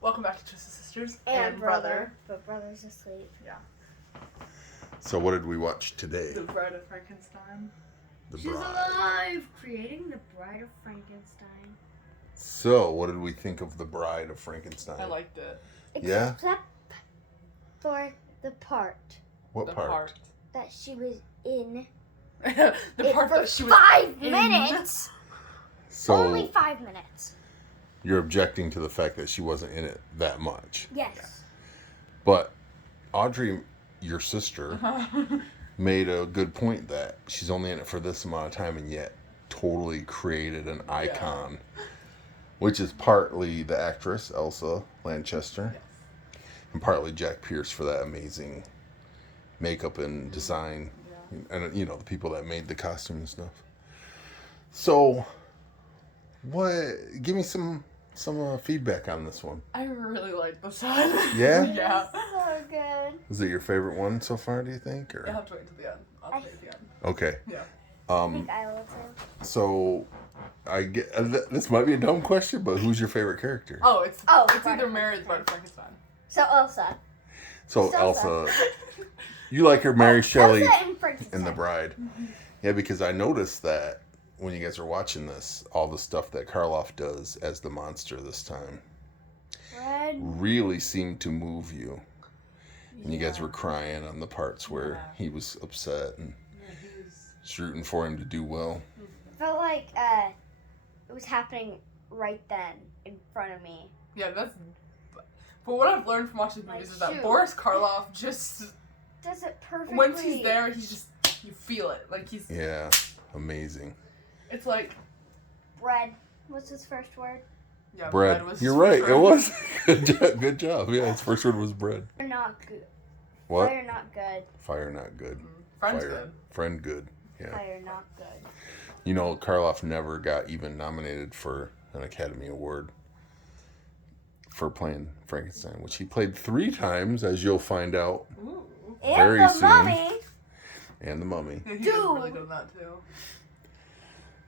Welcome back to Twisted Sisters And brother. But brother's asleep. Yeah. So what did we watch today? The Bride of Frankenstein. She's alive! Creating the Bride of Frankenstein. So what did we think of the Bride of Frankenstein? I liked it. Yeah? Except for the part What The part? that she was in. The it part for that she was 5 in. minutes! So Only 5 minutes. you're objecting to the fact that she wasn't in it that much. Yes. But Audrey, your sister, made a good point that she's only in it for this amount of time and yet totally created an icon. Which is partly the actress, Elsa Lanchester, Yes. and partly Jack Pierce for that amazing makeup and design. Yeah. And, you know, the people that made the costume and stuff. So, give me some feedback on this one. I really liked this one. Yeah? Yeah. So good. Is it your favorite one so far, do you think? Or? You'll have to wait until the end. I'll say at the end. Okay. Yeah. I think I will too. So, I get this might be a dumb question, but who's your favorite character? Oh, it's Bride either of Mary or the Bride of Frankenstein. So Elsa. So Elsa. Elsa, you like her, Mary Shelley, Elsa and Frankenstein. and the Bride. Yeah, because I noticed that when you guys are watching this, all the stuff that Karloff does as the monster this time Red. really seemed to move you. And you guys Yeah. were crying on the parts where Yeah. he was upset and Yeah, he was... just rooting for him to do well. Felt like it was happening right then in front of me. Yeah, that's... But what I've learned from watching Like, movies is that shoot. Boris Karloff just... Does it perfectly. Once he's there, he's just... You feel it. Like, he's... Yeah, amazing. It's like... Bread. What's his first word? Yeah, Bread. was You're right. bread. It was. Good job. Yeah, his first word was bread. Fire not good. What? Fire not good. Fire not good. Friend's Fire. good. Friend good. Yeah. Fire not good. You know, Karloff never got even nominated for an Academy Award for playing Frankenstein, which he played 3 times, as you'll find out, Ooh. And Very the soon. mummy. and the Mummy. Yeah, he Dude. was really good at that, too.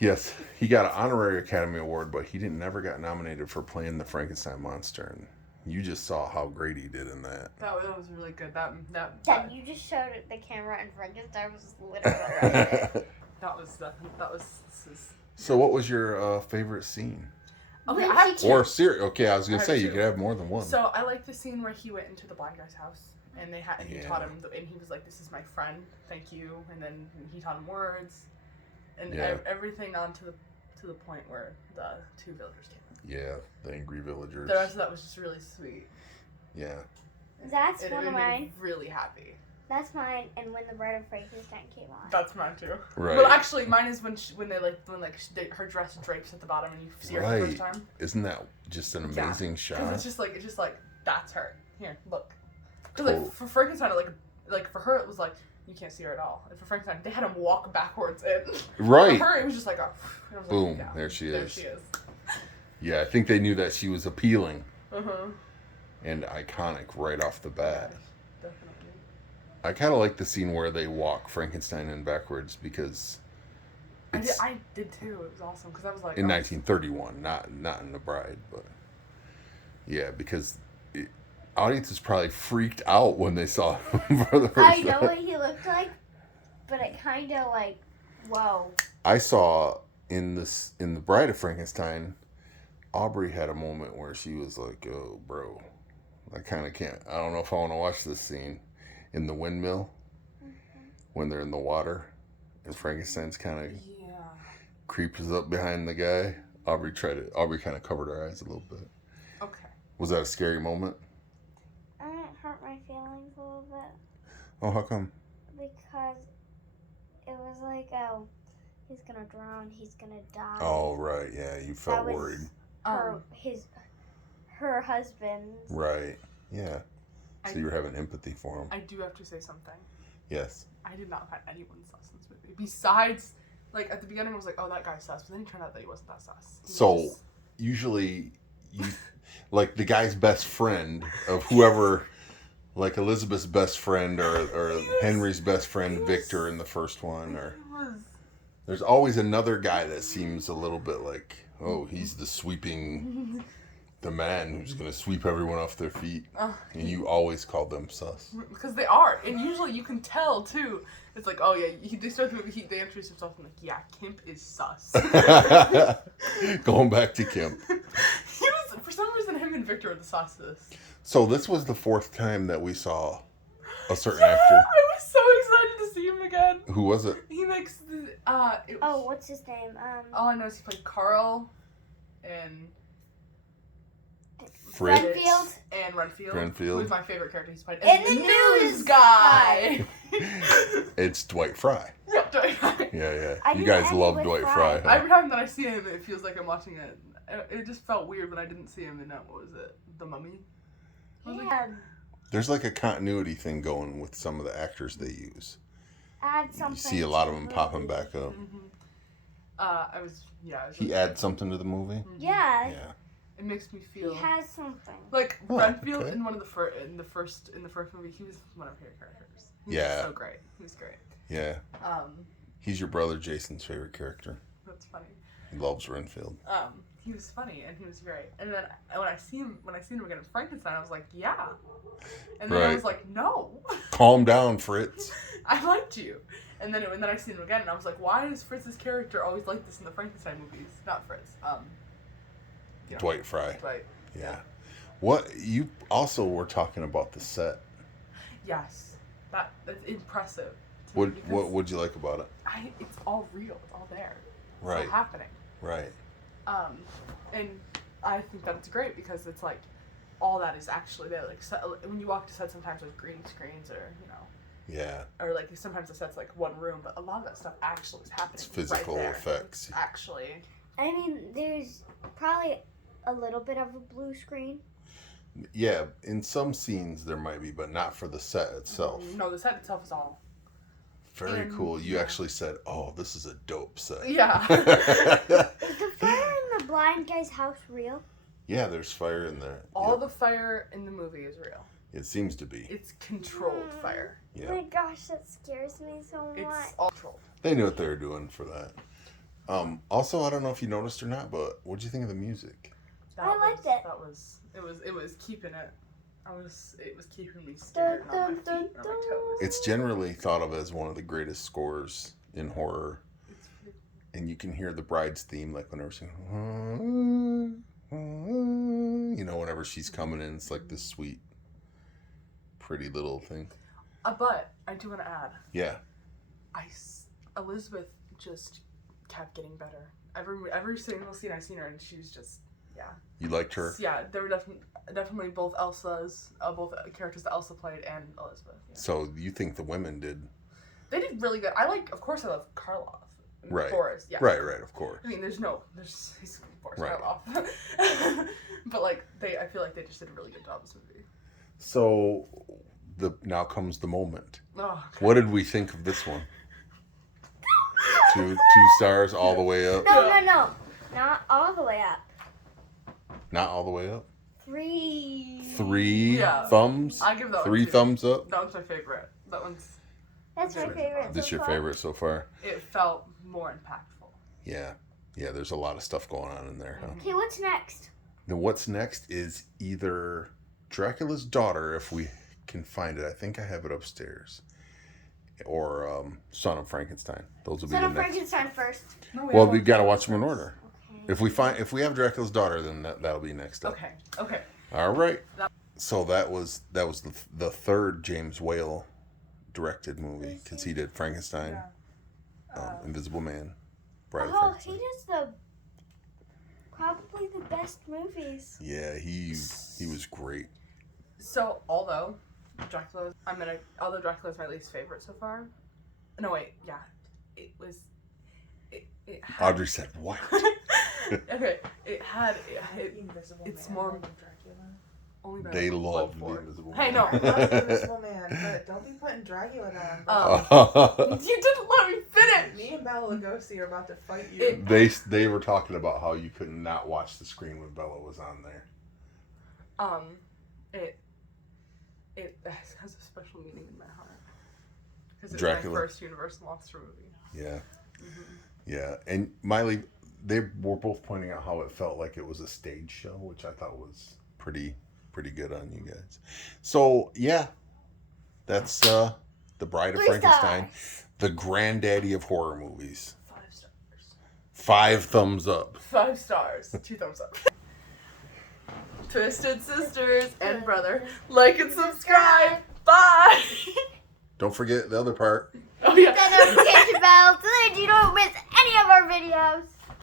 Yes, he got an honorary Academy Award, but he never got nominated for playing the Frankenstein monster. And you just saw how great he did in that. That was really good. That Dad, you just showed it the camera and Frankenstein was literally right there. that was So, what was your favorite scene? okay. When I have she two. Or series? Okay, I was gonna I have say you two. could have more than one. So I like the scene where he went into the blind guy's house and he Yeah. taught him and he was like, "This is my friend, thank you," and then he taught him words, and Yeah. everything on to the point where the 2 villagers came. Yeah, the Angry Villagers. The rest of that was just really sweet. Yeah. That's It one made of me mine. really happy. That's mine. And when the Bride of Frankenstein came on. That's mine too. Right. Well, actually, mine is when her dress drapes at the bottom and you see her for the Right. first time. Isn't that just an Yeah. amazing Because shot? it's just like that's her. Here, look. Because Cool. like for Frankenstein, like for her, it was like you can't see her at all. And for Frankenstein, they had him walk backwards in. Right. For her, it was just like a. It was Boom, Like, yeah, there she There is. she is. Yeah, I think they knew that she was appealing Uh-huh. and iconic right off the bat. Definitely. I kind of like the scene where they walk Frankenstein in backwards because it's I did too. It was awesome because I was like in oh, 1931, not in The Bride, but yeah, because audience is probably freaked out when they saw him for the first I know time. what he looked like, but it kind of like, whoa. I saw in The Bride of Frankenstein, Aubri had a moment where she was like, "Oh, bro, I kind of can't. I don't know if I want to watch this scene in the windmill when they're in the water and Frankenstein's kind of Yeah. creeps up behind the guy." Aubri kind of covered her eyes a little bit. Okay. Was that a scary moment? It hurt my feelings a little bit Oh, how come? because it was like, oh, he's gonna drown, he's gonna die. Oh, right. Yeah, you felt That was worried. Her husband. Right. Yeah. So I- you were having empathy for him. I do have to say something. Yes. I did not find anyone sus in this movie. Besides, like at the beginning, I was like, "Oh, that guy's sus," but then it turned out that he wasn't that sus. He was So just- usually, you like the guy's best friend of whoever, like Elizabeth's best friend or Henry's best friend Victor in the first one, or It was there's always another guy that seems a little bit like, oh, he's the sweeping the man who's gonna sweep everyone off their feet, and you always call them sus. Because they are, and usually you can tell too. It's like, oh yeah, they start the movie. They introduce himself and like, yeah, Kemp is sus. Going back to Kemp. He was, for some reason, him and Victor were the sauces. So this was the fourth time that we saw a certain Yeah, actor. I was so excited to see him again. Who was it? He makes the what's his name? all I know is he played Carl and Fritz. Renfield. and Renfield. Renfield. Who's my favorite character he's played. And the news guy. It's Dwight Fry. Yep, Dwight Fry. Yeah. I You did guys Eddie love with Dwight Fry. Fry. Huh? Every time that I see him, it feels like I'm watching it. It just felt weird when I didn't see him in what was it? The Mummy? Yeah. There's like a continuity thing going with some of the actors they use. Add something. You see a lot of to them the popping movie. back up. I was He adds something to the movie. Yeah. Yeah. It makes me He feel has something. like Oh, Renfield okay. in one of the first movie. He was one of my favorite characters. He Yeah. was so great. He was great. Yeah. Um, He's your brother Jason's favorite character. that's funny. He loves Renfield. He was funny and he was great. And then when I seen him again in Frankenstein, I was like, yeah. And then I Right. was like, no. Calm down, Fritz. I liked you. And then I seen him again, and I was like, why is Fritz's character always like this in the Frankenstein movies? Not Fritz. You know, Dwight Fry. Dwight. Yeah. What you also were talking about the set. Yes. That's impressive. to What me because what would you like about it? it's all real. It's all there. It's Right. all happening. Right. And I think that it's great because it's like all that is actually there. Like when you walk to set, sometimes with green screens or Yeah. or like sometimes the set's like one room, but a lot of that stuff actually is happening. It's physical right there. effects. It's actually. I mean, there's probably a little bit of a blue screen. Yeah, in some scenes there might be, but not for the set itself. No, the set itself is all. Very And- cool. You yeah. actually said, "Oh, this is a dope set." Yeah. Is the fire in the blind guy's house real? Yeah, there's fire in there. All Yep. the fire in the movie is real. It seems to be. It's controlled fire. Oh Yeah. my gosh, that scares me so much. It's all controlled. They knew what they were doing for that. Also, I don't know if you noticed or not, but what did you think of the music? I liked it. It was keeping it. It was keeping me scared and on my feet and on my toes. It's generally thought of as one of the greatest scores in horror. And you can hear the bride's theme, like whenever she's, whenever she's coming in, it's like this sweet, pretty little thing. But I do want to add, Yeah. Elizabeth just kept getting better. Every single scene I've seen her, and she's just, yeah. You liked her? Yeah, there were definitely both both characters that Elsa played and Elizabeth. Yeah. So you think the women did? They did really good. I love Karloff. And Right. Boris, yeah. Right, of course. I mean, he's Boris Right. Karloff. But I feel like they just did a really good job this movie. So now comes the moment. Oh, What did we think of this one? Two stars all the way up? No. Not all the way up. Not all the way up? 3. 3 Yeah. thumbs? I give that 3 one 2. thumbs up? That one's my favorite. That one's. That's my favorite. This so your far. favorite so far? It felt more impactful. Yeah. Yeah, there's a lot of stuff going on in there, huh? Okay, what's next? Then what's next is either Dracula's Daughter, if we can find it. I think I have it upstairs. Or Son of Frankenstein. Those will be Son the of next. Frankenstein first. No, Well, we gotta watch them in order. Okay. If we have Dracula's Daughter, then that'll be next up. Okay. All right. So that was the third James Whale directed movie because he did Frankenstein, Invisible Man, Bride of Oh, Frankenstein. he does probably the best movies. Yeah, he was great. So, although Dracula is my least favorite so far. No, wait, yeah. It was. It had, Audrey said, "What?" okay, Invisible it's Man, more- more than Dracula. only that They I love the for. Invisible Hey, Man. no. I love Invisible Man, but don't be putting Dracula down. You didn't let me finish. Me and Bela Lugosi are about to fight you. They were talking about how you could not watch the screen when Bella was on there. It has a special meaning in my heart because it's Dracula. my first Universal monster movie. Yeah. Yeah, and Miley, they were both pointing out how it felt like it was a stage show, which I thought was pretty good on you guys. So yeah, that's The Bride of 3 Frankenstein, stars. the granddaddy of horror movies. 5 stars. 5 thumbs up. 5 stars. 2 thumbs up. Twisted Sisters and Brother. Like and subscribe. Bye. Don't forget the other part. Oh yeah. The notification bell so that you don't miss any of our videos.